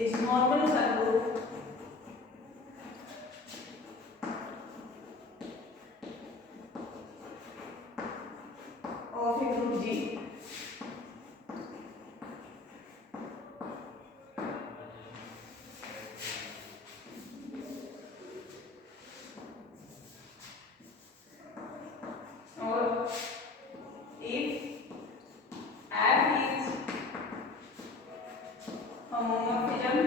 is normal subgroup of a group G. Or if F is homomorphism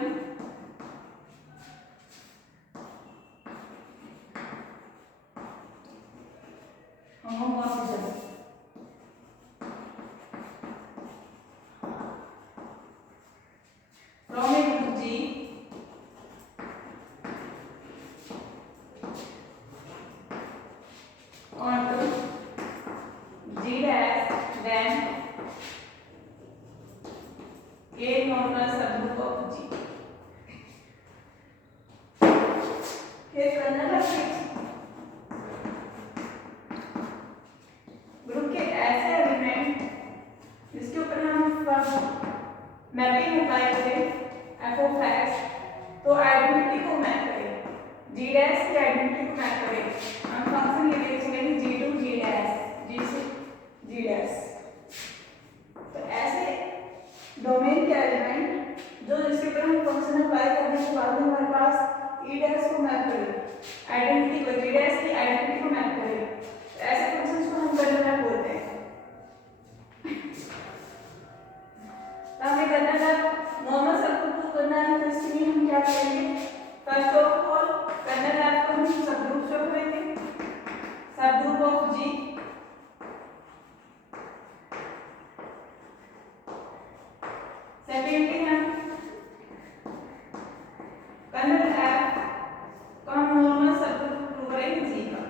from a group G onto G dash, then A normal subgroup of G. फिर करना था ग्रुप के ऐसे एलिमेंट जिसके ऊपर हम mapping apply करें एफ ऑफ एक्स, तो आइडेंटिटी को मैप करें, जी डैश की आइडेंटिटी को मैप करें। हम फंक्शन ये देख सकते हैं जी टू जी डैश, जी से जी डैश। तो ऐसे डोमेन के एलिमेंट जो जिसके ऊपर हम फंक्शन अप्लाई करने के बाद में हमारे पास ई डैश को मैप करें, आइडेंटिटी को जी डैश की आइडेंटिटी को मैप करें, तो ऐसे फंक्शंस को हम कर्नल मैप बोलते हैं। तो हमें कर्नल मैप नॉर्मल सबग्रुप को करना है, तो इसके लिए हम क्या करेंगे? First of all kernel map को हम सबग्रुप शो करेंगे, सबग्रुप ऑफ जी सेकेंडली हम कर्नल एफ को हम नॉर्मल सबग्रुप प्रूव करेंगे जी का।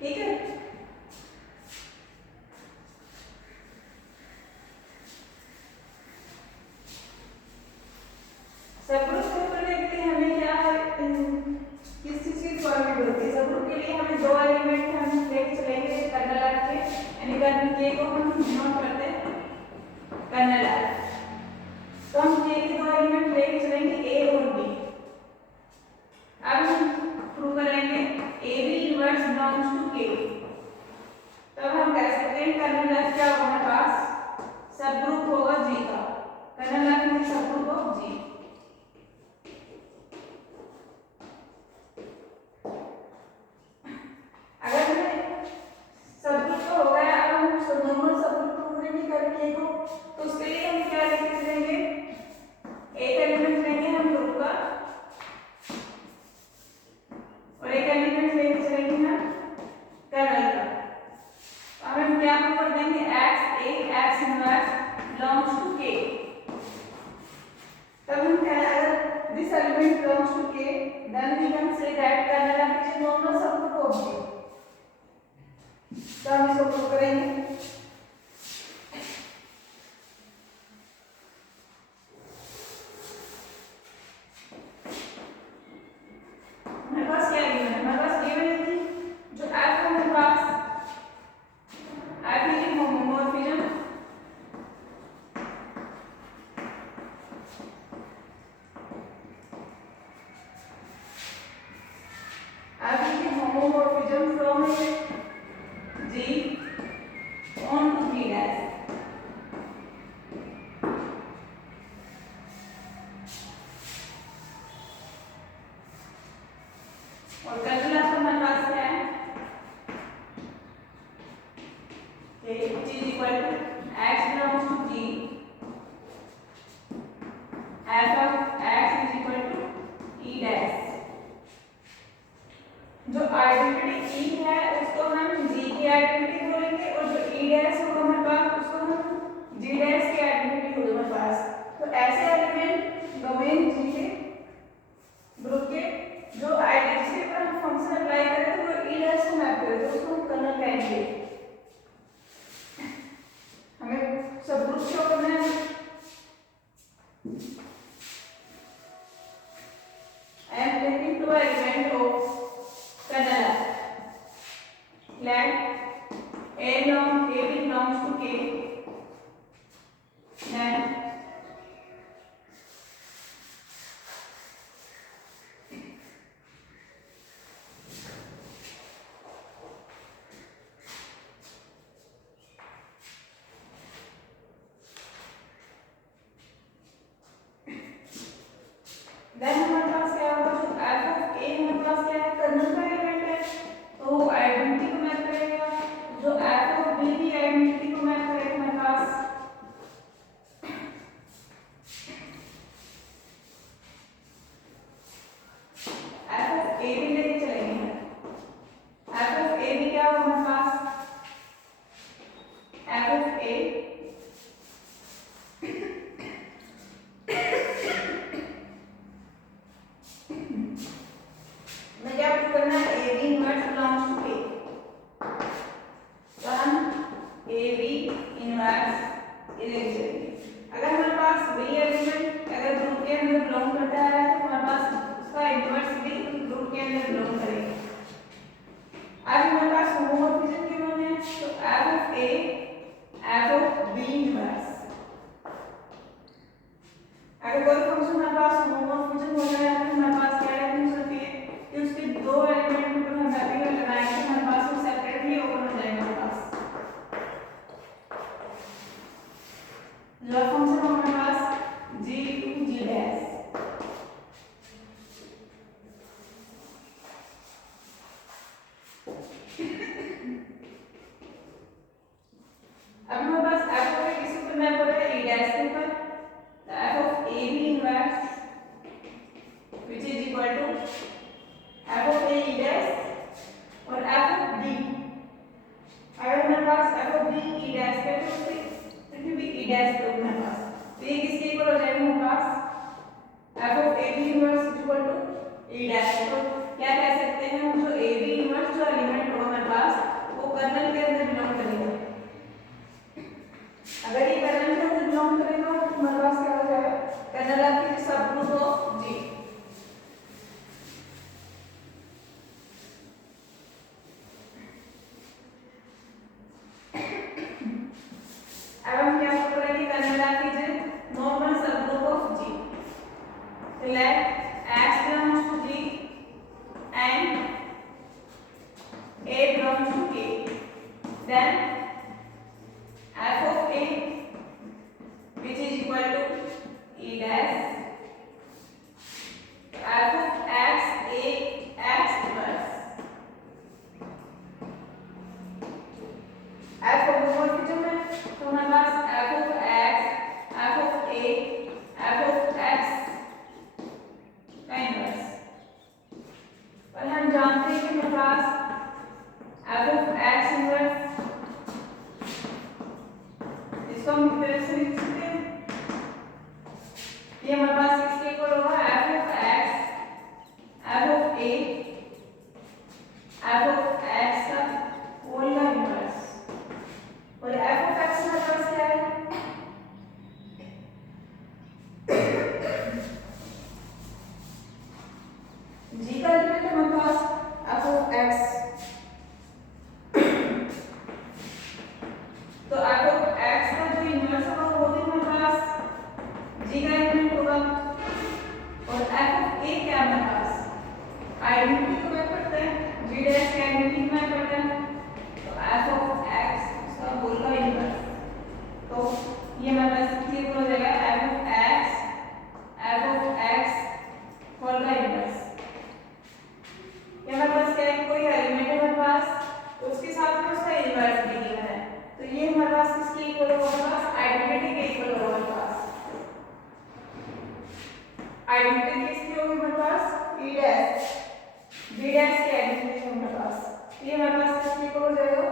ठीक है, सबग्रुप प्रूव करने के लिए हमें क्या किस चीज की रिक्वायरमेंट होती है? सबग्रुप के लिए हमें दो एलिमेंट हम लेके चलेंगे कर्नल एफ के, यानी कर्नल के को हम डिनोट करते हैं कर्नल एफ। तो हम के दो एलिमेंट लेके चलेंगे ए और बी। अब हम प्रूव करेंगे A B inverse belongs to K. तब हम कह सकते हैं कर्नल एफ क्या होगा हमारे पास? सबग्रुप होगा जी का, kernel F is subgroup of G. अगर हमें सबग्रुप तो हो गया, अब हम नॉर्मल सबग्रुप प्रूव करेंगे करके को, तो उसके लिए हम क्या लेके चलेंगे? एक एलिमेंट लेंगे हम ग्रुप का और एक एलिमेंट लेके चलेंगे हम कर्नल का। अब हम क्या प्रूव कर देंगे? x a x inverse belongs to k। तब हम क्या, अगर this element belongs to k, then we can say that kernel F is normal subgroup of g। तो हम इसको प्रूव करेंगे। हमारे पास क्या गिवन है? हमारे पास गिवन है कि जो f है हमारे पास f is homomorphism from G on G dash। और कर्नल एफ हमारे पास क्या है? G equal to x belongs to G, f of x is equal to e dash. जो आइडेंटिटी e है उसको हम g की आइडेंटिटी बोलेंगे, और जो e डैश होगा हमारे पास उसको हम g डैश की आइडेंटिटी होगी हमारे पास। तो ऐसे एलिमेंट डोमेन g के ग्रुप के जो आइडेंटिटी पर हम फंक्शन अप्लाई करें तो वो e डैश से मैप करें, तो उसको हम कर्नल कहेंगे। हमें सब ग्रुप शो करना है। I am taking two elements of kernel F. Let a belongs to K अगर कोई फंक्शन हमारे पास होमोमॉर्फिज्म हो जाए तो हमारे पास क्या डिफरेंस होती है कि उसके दो एलिमेंट के ऊपर हम मैपिंग लगाएंगे तो हमारे पास वो सेपरेटली ओपन हो जाएगा हमारे पास जो फंक्शन हमारे पास g टू g डैश। अब हमारे पास f ऑफ a किस ऊपर मैप हो रहा है e डैश के ऊपर तो f ऑफ a भी inverse which is equal to f of a e dash और f of b। अगर हमारे पास f of b e dash है तो फिर भी e डैश पे हमारे पास तो ये किसके इक्वल हो जाएगा हमारे पास f of a b inverse equal to e dash. तो क्या कह सकते हैं हम जो a b इनवर्स जो एलिमेंट होगा हमारे पास वो कर्नल के अंदर बिलोंग करेगा। अगर ये कर्नल के अंदर बिलोंग करेगा तो हमारे पास क्या हो जाएगा कर्नल आपकी सब ग्रुप ऑफ g। अब हम क्या करेंगे कर्नल आपकी नॉर्मल सब group of g। Let x belongs to G and A belongs to K. Then f of A which is equal to E dash f of x A x plus f homomorphism है तो हमारे पास f of x f of A f of x inverse और हम जानते हैं कि हमारे पास f of x इनवर्स इसको हम फिर से लिख सकते हैं ये हमारे पास किसके इक्वल होगा f of x f of a f of x का होल का इनवर्स और f of x हमारे पास क्या है g का एलिमेंट हमारे पास f of x तो f of x का जो इनवर्स होगा वो भी हमारे पास g का एलिमेंट होगा और f of a क्या हमारे पास आइडेंटिटी को मैप करता है g डैश की आइडेंटिटी मैप करता है तो f of x उसका होल का इनवर्स तो ये हमारे पास किसके इक्वल हो जाएगा f of x होल का इनवर्स। हमारे पास क्या है कोई एलिमेंट है हमारे पास तो उसके साथ में उसका इनवर्स भी गिवन है तो ये हमारे पास किसके इक्वल होगा हमारे पास आइडेंटिटी के इक्वल होगा हमारे पास। आइडेंटिटी किसकी होगी हमारे पास e डैश g डैश की आइडेंटिटी है हमारे पास ये हमारे पास किसके इक्वल हो जाएगा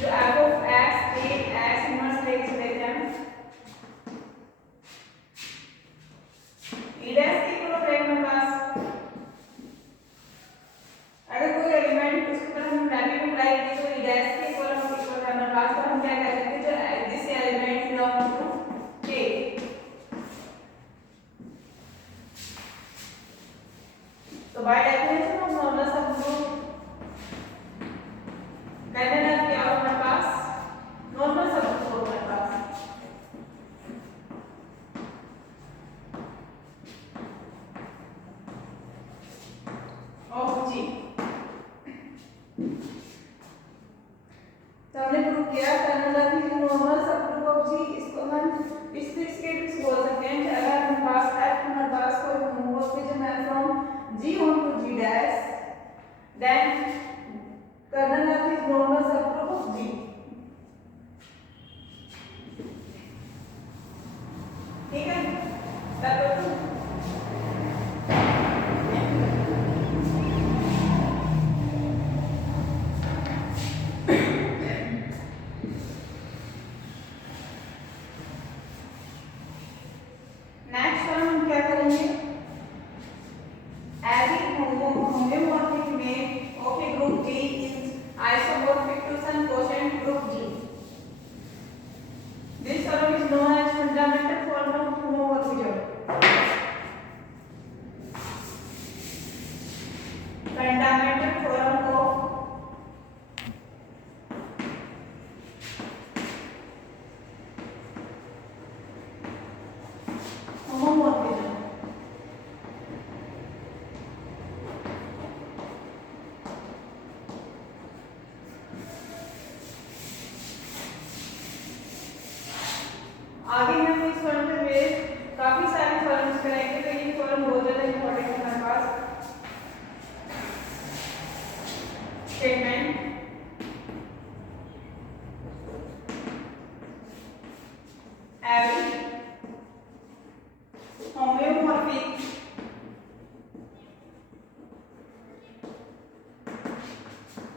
जो f of x a x inverse लेते हैं e डैश की इक्वल हो जाएगा हमारे पास। अगर कोई एलिमेंट उसके ऊपर हम मैपिंग अप्लाई की तो e डैश के इक्वल है हमारे पास तो हम क्या कह सकते हैं जो this element belongs to K। तो by definition of normal subgroup आगे हम इस फॉर्म पे बेस काफी सारे फॉर्म्स करेंगे, तो ये फॉर्म बहुत ज्यादा इंपॉर्टेंट है हमारे पास। Statement every homeomorphic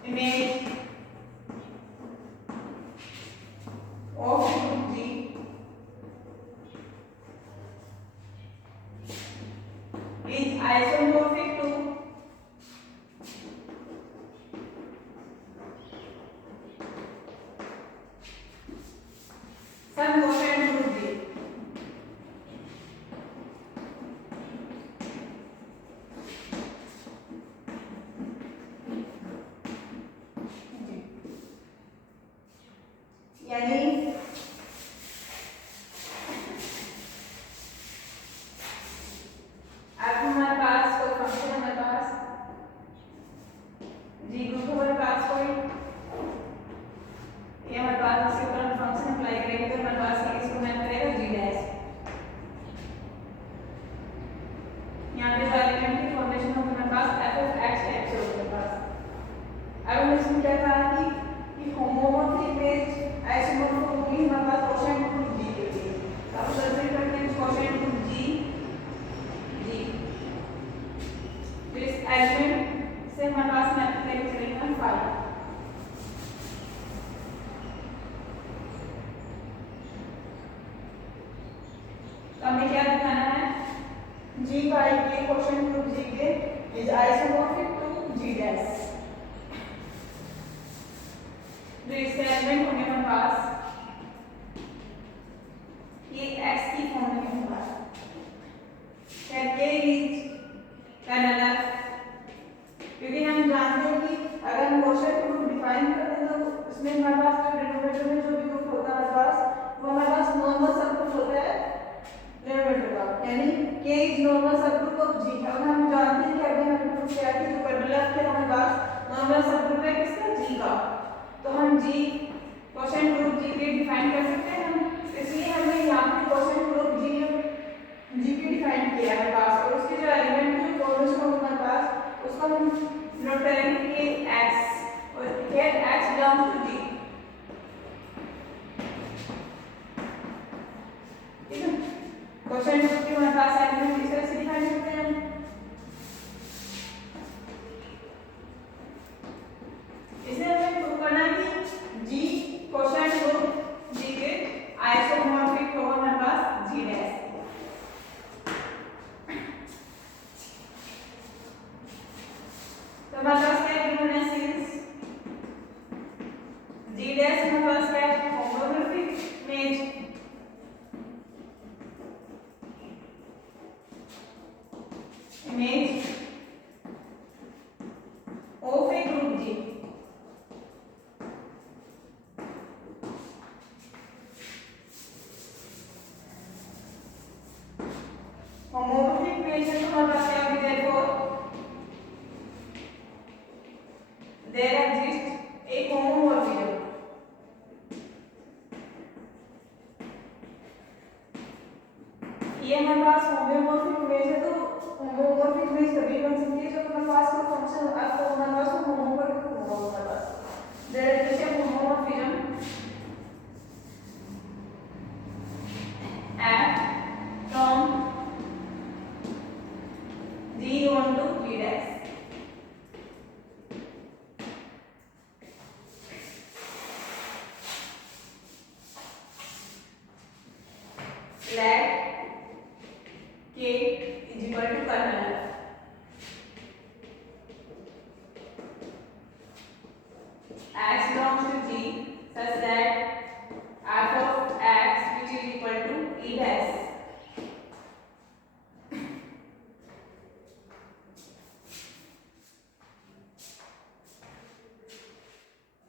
image of group G is isomorphic to some quotient group G। यानी अब हमारे पास कोई फंक्शन, हमारे पास जी ग्रुप, हमारे पास कोई ये हमारे पास इसके ऊपर हम फंक्शन अप्लाई करेंगे, तो हमारे पास ये इसको मैप करेगा जी डैश। यहाँ पे जो एलिमेंट की फॉर्मेशन होगी हमारे पास एफ ऑफ एक्स टाइप से होगी हमारे पास। अब हम इसमें क्या कहा कि होमोमॉर्फिक इमेज आइसोमॉर्फिक होगी हमारे पास कोशेंट ग्रुप जी के लिए। अब कंसीडर करते हैं कोशेंट ग्रुप जी जी, तो इस एलिमेंट से हमारे पास मैप लेके चलेंगे हम फाइव। हमें क्या दिखाना है, G by K quotient group G K is isomorphic to G dash. जो इसके एलिमेंट होंगे हमारे पास ये x की फॉर्म में होगा, k इज कर्नल f, क्योंकि हम जानते हैं कि अगर हम कोशेंट ग्रुप डिफाइन करते हैं तो इसमें हमारे पास जो डिनोमिनेटर में जो भी ग्रुप होता है हमारे पास, वो हमारे पास नॉर्मल सबग्रुप होता है डिनोमिनेटर का, यानी k is normal subgroup of g। अब हम जानते हैं कि अभी हमने प्रूव किया कि जो कर्नल f के हमारे पास नॉर्मल सबग्रुप है किसका, g का, तो हम जी कोशेंट ग्रुप जी के डिफाइन कर सकते हैं हम, इसलिए हमने यहाँ पे कोशेंट ग्रुप जी के डिफाइन किया है पास, और उसके जो एलिमेंट की जो फॉर्मेशन होगा हमारे पास उसको हम नोट करेंगे कि x और here x belongs to g, ठीक है। कोशेंट ग्रुप के हमारे पास एलिमेंट इस तरह से डिफाइन करते हैं हम। इसे हमें प्रूव करना है कि जी कोशेंट ग्रुप जी के आइसोमॉर्फिक होगा हमारे पास जी डैश। तो हमारे पास क्या गिवन है, सिंस जी डैश हमारे पास क्या है, homomorphic image image of a group G. Homomorphic image है तो हमारे पास क्या होगी, देयर एग्जिस्ट ए होमोमॉर्फिज्म। ये हमारे पास होमोमॉर्फिक इमेज है, तो होमोमॉर्फिक इमेज तभी बन सकती है जब हमारे पास कोई फंक्शन आपको हमारे पास होमोमॉर्फिक होगा हमारे पास। There exist homomorphism f from g1 to g dash। Let k is equal to kernel f। x belongs to g such that f of x which is equal to e dash।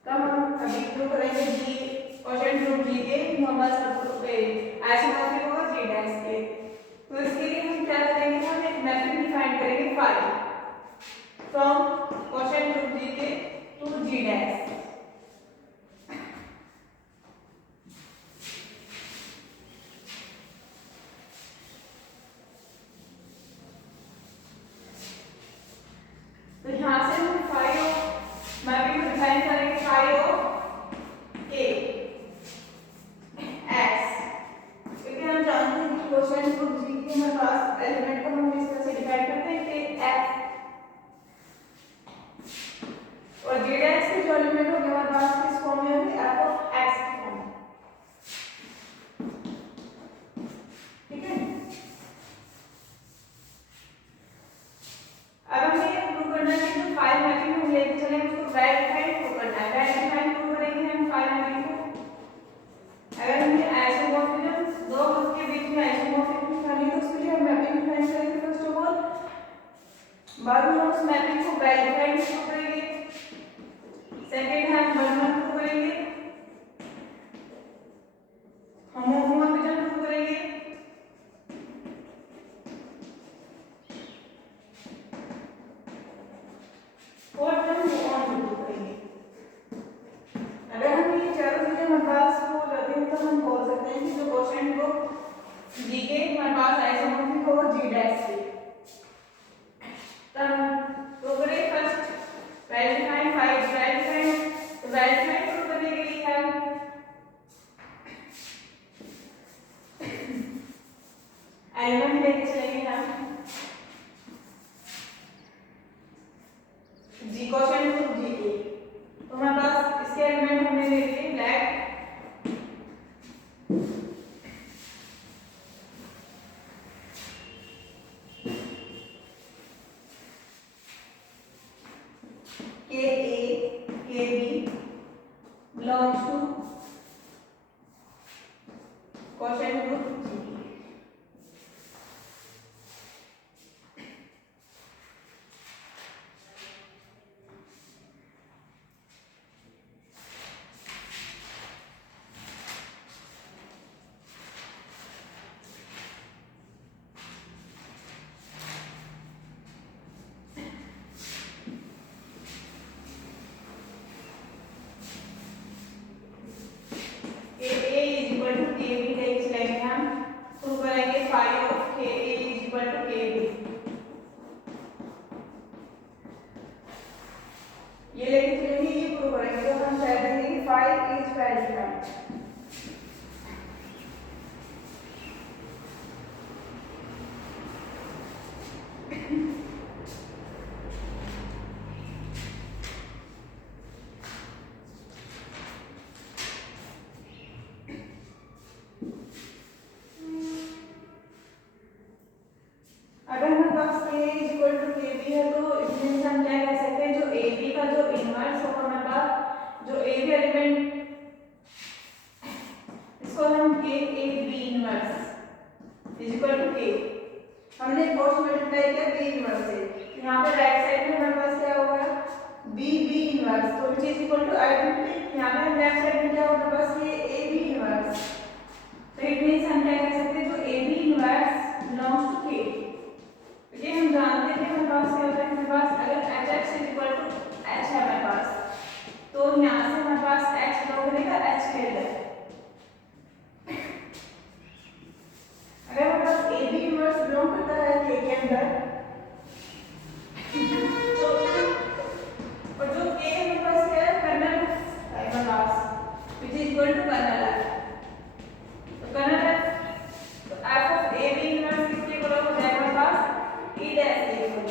तो हम अभी प्रूव करेंगे जी quotient group G के normal subgroup पे आइसोमॉर्फिक होगा जी डैश के। तो इसके लिए हम क्या करेंगे, हम एक मेथड डिफाइन करेंगे five from quotient group G के टू जी डैश। एलिमेंट को हम इस तरह से डिवाइड करते हैं कि f और g डैश के जो एलिमेंट होंगे हमारे पास किस फॉर्म में होंगे f ऑफ x की फॉर्म में। ठीक है, अब हमें ये प्रूव करना है कि जो फाइव मैपिंग हम लेके चले उसको वेल डिफाइंड प्रूव करना है। वेल डिफाइंड प्रूव करेंगे हम फाइव मैपिंग को। अगर हमने आइसोमॉर्फिज्म दो ग्रुप के बीच में आइसोमॉर्फिज्म निकाली तो उसके लिए हम मैपिंग डिफाइन करेंगे फर्स्ट ऑफ ऑल, बाद में हम उस मैपिंग को वेल डिफाइंड प्रूव करेंगे, सेकंड हम बर्नर प्रूव करेंगे, होमोमॉर्फिज्म प्रूव करेंगे, और हम ऑन प्रूव करेंगे। अगर हम ये चारों चीजें हमारे पास हो जाती हैं तो हम बोल सकते हैं कि जो क्वेश्चन को जी के हमारे पास आइसोमॉर्फिक हो जी डैश के। तब तो करें first well defined five well defined, तो वेल डिफाइंड प्रूव करने के लिए हम एलिमेंट लेके चलेंगे हम जी क्वेश्चन को जी के। तो हमारे पास इसके एलिमेंट हमने ले लिए black, K a K b belongs to question group G. ये लेके चलेंगे, ये प्रूव करेंगे तो हम कह देंगे कि फाइव इज वेल डिफाइंड। अगर हमारे पास a equal to K b है तो इसमें हम क्या कह सकते हैं, जो ए बी का जो इनवर्स होगा हमारे पास, जो ए बी एलिमेंट इसको हम के A B inverse is equal to K, हमने क्रॉस मल्टीप्लाई किया बी इनवर्स से, यहाँ पे राइट साइड में हमारे पास क्या होगा बी बी इनवर्स, तो which is equal to identity, यहाँ पे लेफ्ट साइड में क्या होगा हमारे पास ये ए बी इनवर्स, तो इट मींस हम क्या कह सकते हैं जो A B inverse belongs to K. ये हम जानते हैं हमारे पास क्या होता है, हमारे पास अगर hx is equal to h है हमारे पास, तो यहाँ से हमारे पास h बिलोंग करेगा h के अंदर। अगर हमारे पास a b इनवर्स बिलोंग करता है k के अंदर, तो और जो k हमारे पास क्या है कर्नल है हमारे पास which is equal to kernel है, तो कर्नल है तो f of a b inverse किसके इक्वल हो जाएगा हमारे पास e डैश के इक्वल।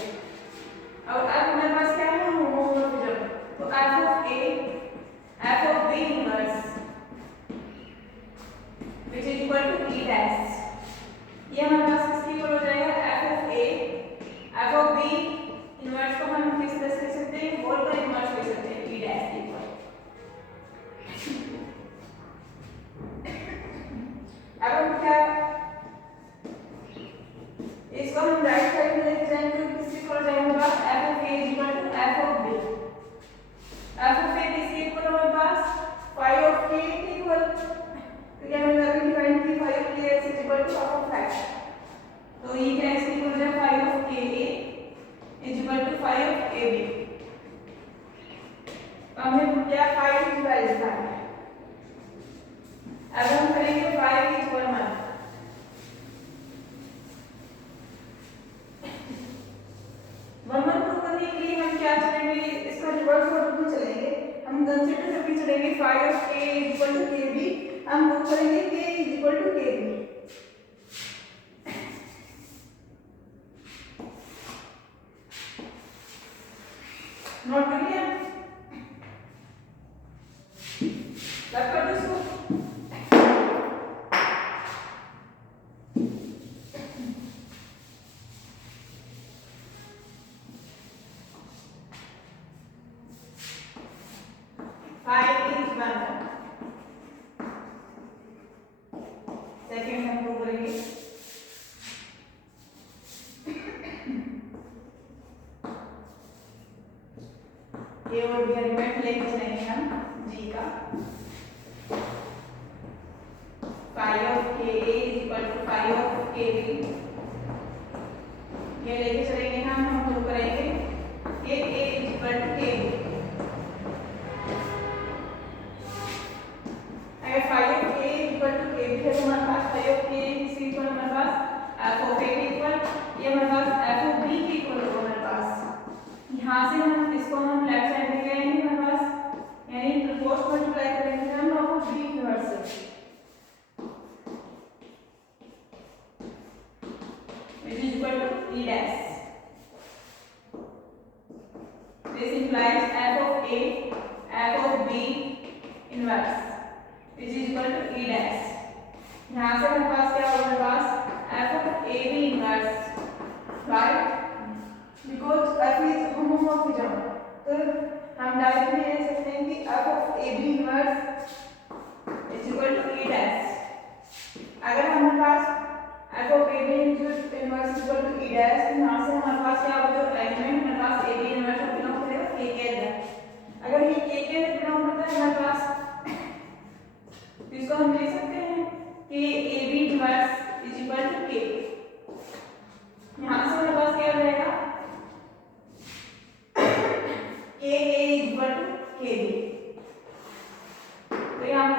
और अब हमारे पास क्या है होमोमॉर्फिज्म, तो f of b inverse which is equal to e dash, ये हमारे पास किसके इक्वल हो जाएगा f of b इनवर्स को हम किस तरह से लिख सकते हैं, होल का इनवर्स लिख सकते हैं e डैश के इक्वल। अब हम क्या इसको हम राइट साइड में लेके जाएंगे तो किसके इक्वल हो जाएगा हमारे पास f of a is equal to f of b, f of a किसके इक्वल हमारे पास phi of k के इक्वल, तो क्या हमने अभी डिफाइन की phi of k is equal to half of x, तो ये क्या इसके इक्वल हो जाएगा phi of k a is equal to phi of a b। हमने क्या phi की वैल्यू निकाली है, अब हम करेंगे phi की इक्वल मान, वर्मन प्रूव करने के लिए हम क्या चलेंगे, इसका रिवर्स ऑर्डर में चलेंगे, हम कंसीडर करके चलेंगे phi of k is equal to kb, हम प्रूव करेंगे k is equal to kb। One है, सेकेंड हम प्रूव करेंगे। ए और बी एलिमेंट लेके चलेंगे हम जी का। Phi of K a is equal to phi of K b, ये लेके चलेंगे हम प्रूव करेंगे कि a is equal to K b. अगर phi of K is equal to K b है तो हमारे पास phi of K is equal हमारे पास एफ ऑफ ए इक्वल, ये हमारे पास एफ ऑफ बी के इक्वल होगा हमारे पास। यहाँ से हम इसको हम लेफ्ट साइड लेके आएंगे हमारे पास, यानी क्रॉस मल्टीप्लाई करेंगे हम ऑफ बी इनवर्स से, which is equal to E dash. This implies f of A, f of B inverse, which is equal to E dash. यहाँ से हमारे पास क्या होगा, हमारे पास f of A B inverse, right? Because f is homomorphism, तो हम डायरेक्टली ले सकते हैं कि f of A B inverse is equal to E dash. अगर हमारे पास f of A B inverse is equal to E dash, तो यहाँ से हमारे पास क्या होगा, जो एलिमेंट हमारे पास A B inverse का बिलोंग करेगा K के अंदर। अगर ये K के अंदर बिलोंग करता है हमारे पास, तो इसको हम लिख सकते हैं कि A B inverse is equal to K। यहाँ से हमारे पास क्या हो जाएगा, K A is equal to K B। तो यहाँ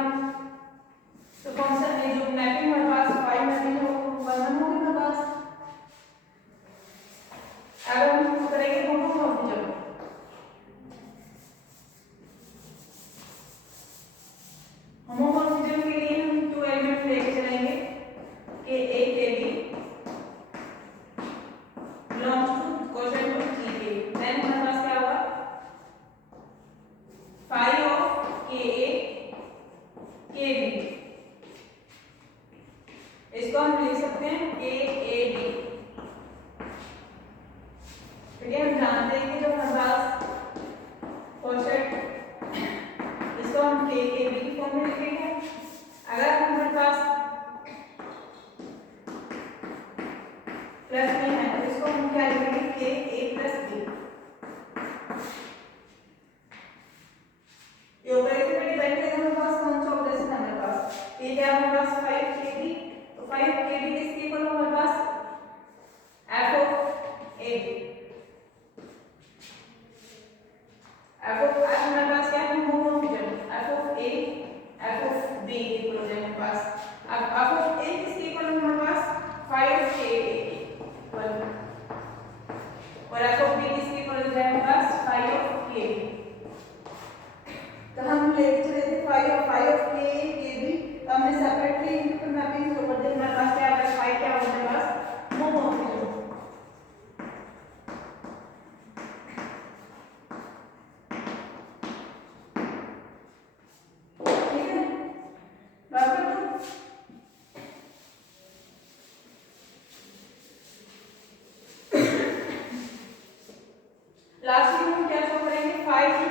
तो कौन सा है जो मैपिंग हमारे पास फाइव मैपिंग है वो वन होगी हमारे पास। अगर हम करेंगे होमोमॉर्फिज्म, होमोमॉर्फिज्म के लिए हम टू एलिमेंट लेके चलेंगे कि A के B belongs to quotient of G के, देन हमारे पास क्या होगा, फाई ऑफ के A के B, इसको हम लिख सकते हैं A A B। ठीक है, हम जानते हैं कि जो हमारे पास क्वोशंट, इसको हम K A B की फॉर्म में लिखेंगे। अगर हमारे पास प्लस में है तो इसको हम क्या लिखेंगे, K A प्लस B। ये ऑपरेशन पे डिपेंड करेगा हमारे पास कौन सा ऑपरेशन है हमारे पास। ये क्या हमारे पास 5KB, तो 5KB किसके इक्वल है हमारे पास, f of A B। f of f हमारे पास क्या है, homomorphism, f of A f of B equal हो जाएगा हमारे पास। अब f of A किसके इक्वल है हमारे पास, 5K इक्वल, और f of B किसके इक्वल हो जाएगा हमारे पास, 5K। तो हम लेके चले थे फाई ऑफ के के बी, तो हमने सेपरेटली इनपुट मैपिंग को कर दिया। हमारे पास क्या है, फाई क्या होता है, बस होमोमॉर्फिज्म। ठीक है, बात कर दो। लास्ट में हम क्या शो करेंगे, फाई की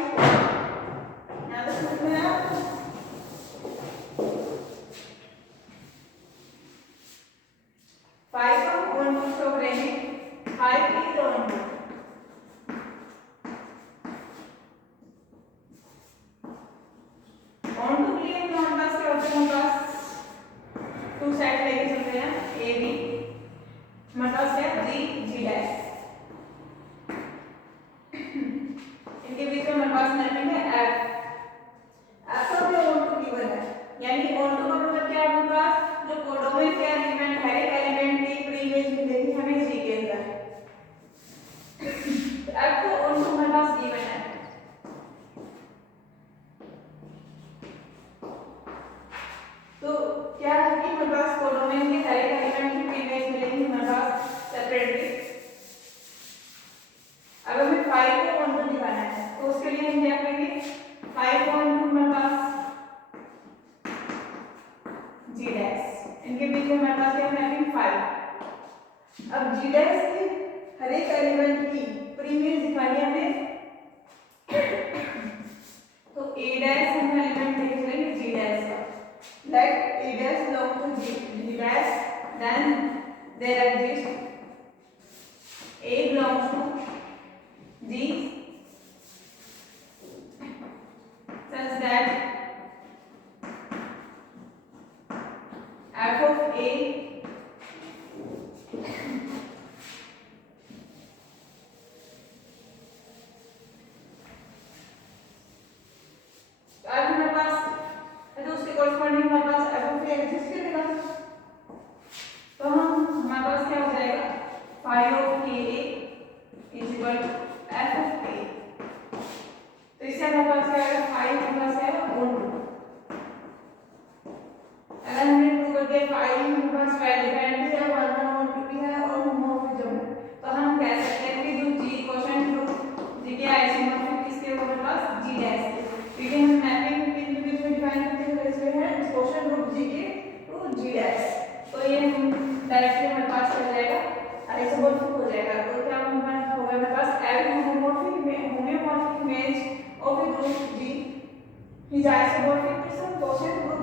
फाइव का वन टू शो करेंगे, फाइव की तो वन टू, ऑन टू के लिए हमारे पास क्या होता है, हमारे पास टू सेट लेके चलते हैं ए बी, हमारे पास है जी जी डैश, इनके बीच में हमारे पास मैपिंग है एफ। एफ का भी ऑन टू गिवन है, यानी ऑन टू का मतलब क्या है, हमारे पास जो कोडोमेन के एलिमेंट है, एलिमेंट की प्रीइमेज मिलेगी हमें जी के अंदर। तो एफ को ऑन टू हमारे पास गिवन है। तो क्या है कि हमारे पास कोडोमेन के हर एक एलिमेंट की प्रीइमेज मिलेगी हमारे पास सेपरेटली। अब हमें 5 को ऑन टू दिखाना है, तो उसके लिए हम क्या करेंगे, 5 को ऑन टू हमारे पास जी डैश, इनके बीच में हमारे पास क्या है, मैपिंग 5। अब जी डैश के हर एक एलिमेंट की प्रीइमेज दिखानी है हमें, तो ए डैश हम element let A dash belong to G dash, then there exists A belongs to G such that f of A अब हमारे पास है तो उसके कॉरस्पॉन्डिंग हमारे पास f of A एग्जिस्ट करेगा, तो हमारे पास क्या हो जाएगा phi of K A is equal to f of A। तो इससे हमारे पास क्या आएगा phi हमारे पास क्या आएगा 1। अगर हमने प्रूव कर दिया phi हमारे पास डिपेंडेंट है 1 भी है और होमोमोर्फिज्म है, तो हम कह सकते हैं कि जो G क्वोशंट ग्रुप G के आइसोमॉर्फिक किसके हमारे पास G डैश के, क्योंकि हम मैपिंग के बीच में डिफाइन करते हुए इसमें है क्वोशंट ग्रुप G के टू G डैश, तो ये हम डायरेक्टली हमारे पास हो जाएगा आइसोमॉर्फिक हो जाएगा। तो क्या होगा हमारे पास L homomorphic image of a group G is isomorphic to some quotient group